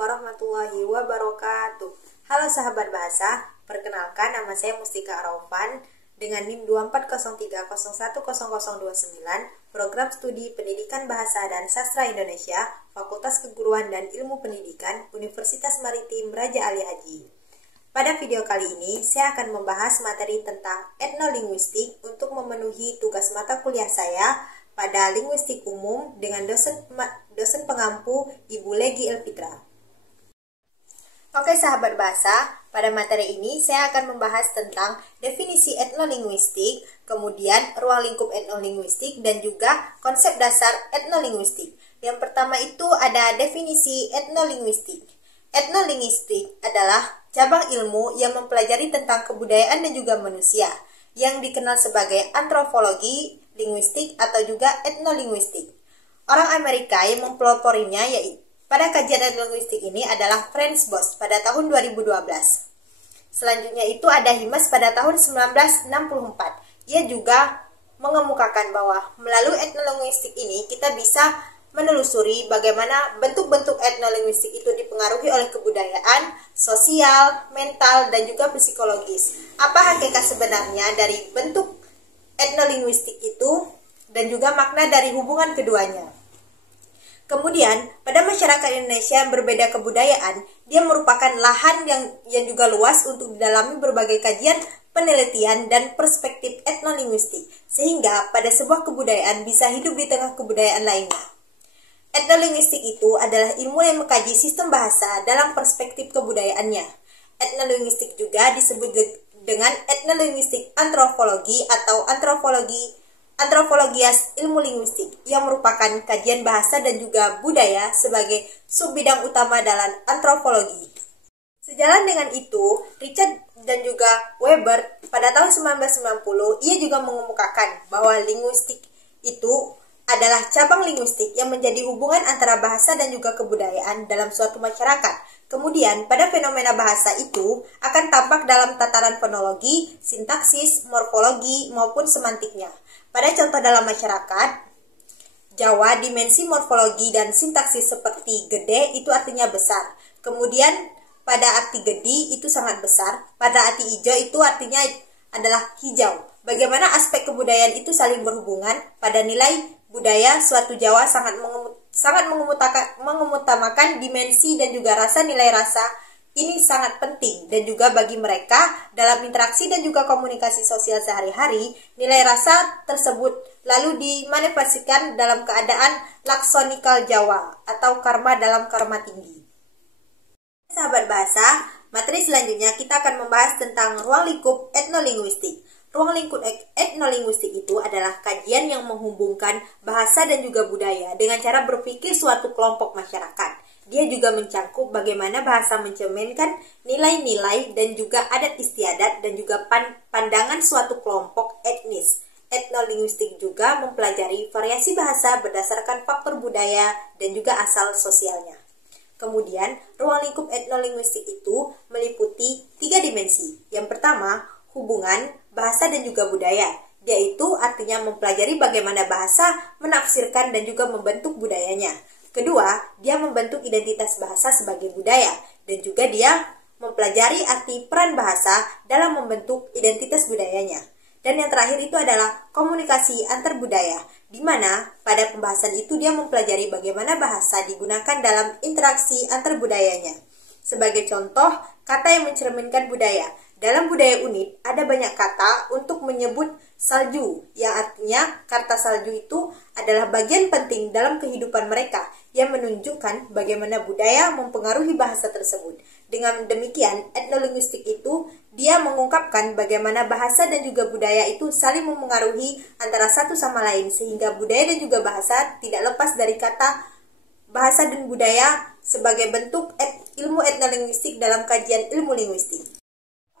warahmatullahi wabarakatuh. Halo sahabat bahasa, perkenalkan nama saya Mustika Araufan dengan NIM 2403010029, Program Studi Pendidikan Bahasa dan Sastra Indonesia, Fakultas Keguruan dan Ilmu Pendidikan, Universitas Maritim Raja Ali Haji. Pada video kali ini, saya akan membahas materi tentang etnolinguistik untuk memenuhi tugas mata kuliah saya pada linguistik umum dengan dosen pengampu Ibu Legi Elfitra. Oke sahabat bahasa, pada materi ini saya akan membahas tentang definisi etnolinguistik, kemudian ruang lingkup etnolinguistik, dan juga konsep dasar etnolinguistik. Yang pertama itu ada definisi etnolinguistik. Etnolinguistik adalah cabang ilmu yang mempelajari tentang kebudayaan dan juga manusia, yang dikenal sebagai antropologi linguistik atau juga etnolinguistik. Orang Amerika yang mempeloporinya yaitu pada kajian etnolinguistik ini adalah Franz Boas pada tahun 2012. Selanjutnya itu ada Himes pada tahun 1964. Ia juga mengemukakan bahwa melalui etnolinguistik ini kita bisa menelusuri bagaimana bentuk-bentuk etnolinguistik itu dipengaruhi oleh kebudayaan, sosial, mental, dan juga psikologis. Apa hakikat sebenarnya dari bentuk etnolinguistik itu dan juga makna dari hubungan keduanya. Kemudian, pada masyarakat Indonesia yang berbeda kebudayaan, dia merupakan lahan yang juga luas untuk didalami berbagai kajian, penelitian, dan perspektif etnolinguistik, sehingga pada sebuah kebudayaan bisa hidup di tengah kebudayaan lainnya. Etnolinguistik itu adalah ilmu yang mengkaji sistem bahasa dalam perspektif kebudayaannya. Etnolinguistik juga disebut dengan etnolinguistik antropologi atau antropologias ilmu linguistik yang merupakan kajian bahasa dan juga budaya sebagai subbidang utama dalam antropologi. Sejalan dengan itu, Richard dan juga Weber pada tahun 1990 ia juga mengemukakan bahwa linguistik itu adalah cabang linguistik yang menjadi hubungan antara bahasa dan juga kebudayaan dalam suatu masyarakat. Kemudian, pada fenomena bahasa itu akan tampak dalam tataran fonologi, sintaksis, morfologi, maupun semantiknya. Pada contoh dalam masyarakat Jawa, dimensi morfologi dan sintaksis seperti gede itu artinya besar. Kemudian, pada arti gede itu sangat besar. Pada arti hijau itu artinya adalah hijau. Bagaimana aspek kebudayaan itu saling berhubungan? Pada nilai budaya, suatu Jawa sangat mengutamakan dimensi dan juga rasa. Nilai rasa ini sangat penting dan juga bagi mereka dalam interaksi dan juga komunikasi sosial sehari-hari. Nilai rasa tersebut lalu dimanifestasikan dalam keadaan laksonikal Jawa atau karma dalam karma tinggi. Sahabat bahasa, materi selanjutnya kita akan membahas tentang ruang lingkup etnolinguistik. Ruang lingkup etnolinguistik itu adalah kajian yang menghubungkan bahasa dan juga budaya dengan cara berpikir suatu kelompok masyarakat. Dia juga mencangkup bagaimana bahasa mencerminkan nilai-nilai dan juga adat istiadat dan juga pandangan suatu kelompok etnis. Etnolinguistik juga mempelajari variasi bahasa berdasarkan faktor budaya dan juga asal sosialnya. Kemudian, ruang lingkup etnolinguistik itu meliputi 3 dimensi. Yang pertama, hubungan bahasa dan juga budaya, yaitu artinya mempelajari bagaimana bahasa menafsirkan dan juga membentuk budayanya. Kedua, dia membentuk identitas bahasa sebagai budaya, dan juga dia mempelajari arti peran bahasa dalam membentuk identitas budayanya. Dan yang terakhir itu adalah komunikasi antar budaya, di mana pada pembahasan itu dia mempelajari bagaimana bahasa digunakan dalam interaksi antar budayanya. Sebagai contoh, kata yang mencerminkan budaya. Dalam budaya unit, ada banyak kata untuk menyebut salju, yang artinya kata salju itu adalah bagian penting dalam kehidupan mereka, yang menunjukkan bagaimana budaya mempengaruhi bahasa tersebut. Dengan demikian, etnolinguistik itu dia mengungkapkan bagaimana bahasa dan juga budaya itu saling memengaruhi antara satu sama lain, sehingga budaya dan juga bahasa tidak lepas dari kata bahasa dan budaya sebagai bentuk ilmu etnolinguistik dalam kajian ilmu linguistik.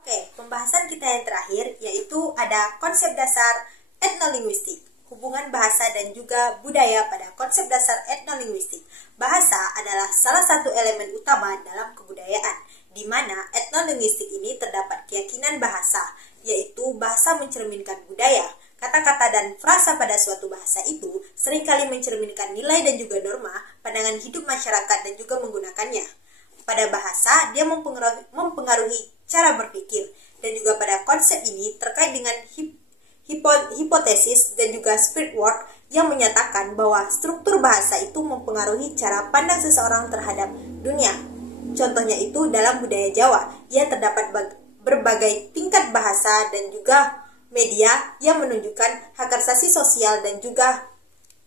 Oke, pembahasan kita yang terakhir yaitu ada konsep dasar etnolinguistik, hubungan bahasa dan juga budaya pada konsep dasar etnolinguistik. Bahasa adalah salah satu elemen utama dalam kebudayaan, di mana etnolinguistik ini terdapat keyakinan bahasa, yaitu bahasa mencerminkan budaya. Kata-kata dan frasa pada suatu bahasa itu seringkali mencerminkan nilai dan juga norma, pandangan hidup masyarakat dan juga menggunakannya. pada bahasa, dia mempengaruhi cara berpikir. Dan juga pada konsep ini terkait dengan hipotesis dan juga spirit work yang menyatakan bahwa struktur bahasa itu mempengaruhi cara pandang seseorang terhadap dunia. Contohnya itu dalam budaya Jawa, yang terdapat berbagai tingkat bahasa dan juga media yang menunjukkan hak asasi sosial dan juga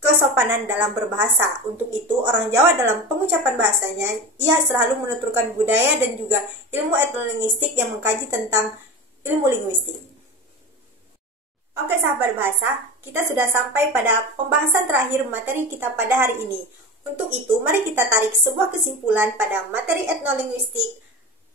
kesopanan dalam berbahasa. Untuk itu, orang Jawa dalam pengucapan bahasanya, ia selalu menuturkan budaya dan juga ilmu etnolinguistik yang mengkaji tentang ilmu linguistik. Oke sahabat bahasa, kita sudah sampai pada pembahasan terakhir materi kita pada hari ini. Untuk itu, mari kita tarik sebuah kesimpulan pada materi etnolinguistik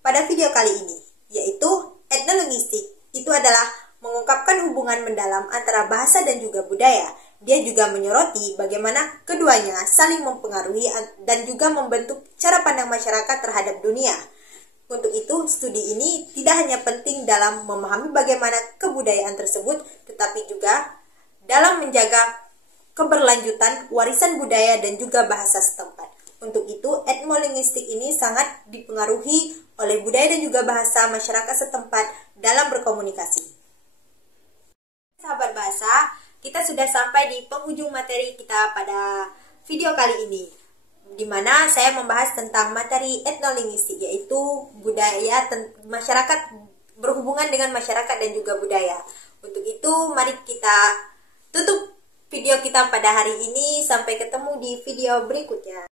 pada video kali ini, yaitu etnolinguistik itu adalah mengungkapkan hubungan mendalam antara bahasa dan juga budaya. Dia juga menyoroti bagaimana keduanya saling mempengaruhi dan juga membentuk cara pandang masyarakat terhadap dunia. Untuk itu, studi ini tidak hanya penting dalam memahami bagaimana kebudayaan tersebut, tetapi juga dalam menjaga keberlanjutan warisan budaya dan juga bahasa setempat. Untuk itu, etnolinguistik ini sangat dipengaruhi oleh budaya dan juga bahasa masyarakat setempat dalam berkomunikasi. Sahabat bahasa, kita sudah sampai di penghujung materi kita pada video kali ini, di mana saya membahas tentang materi etnolinguistik, yaitu budaya masyarakat, berhubungan dengan masyarakat dan juga budaya. Untuk itu, mari kita tutup video kita pada hari ini. Sampai ketemu di video berikutnya.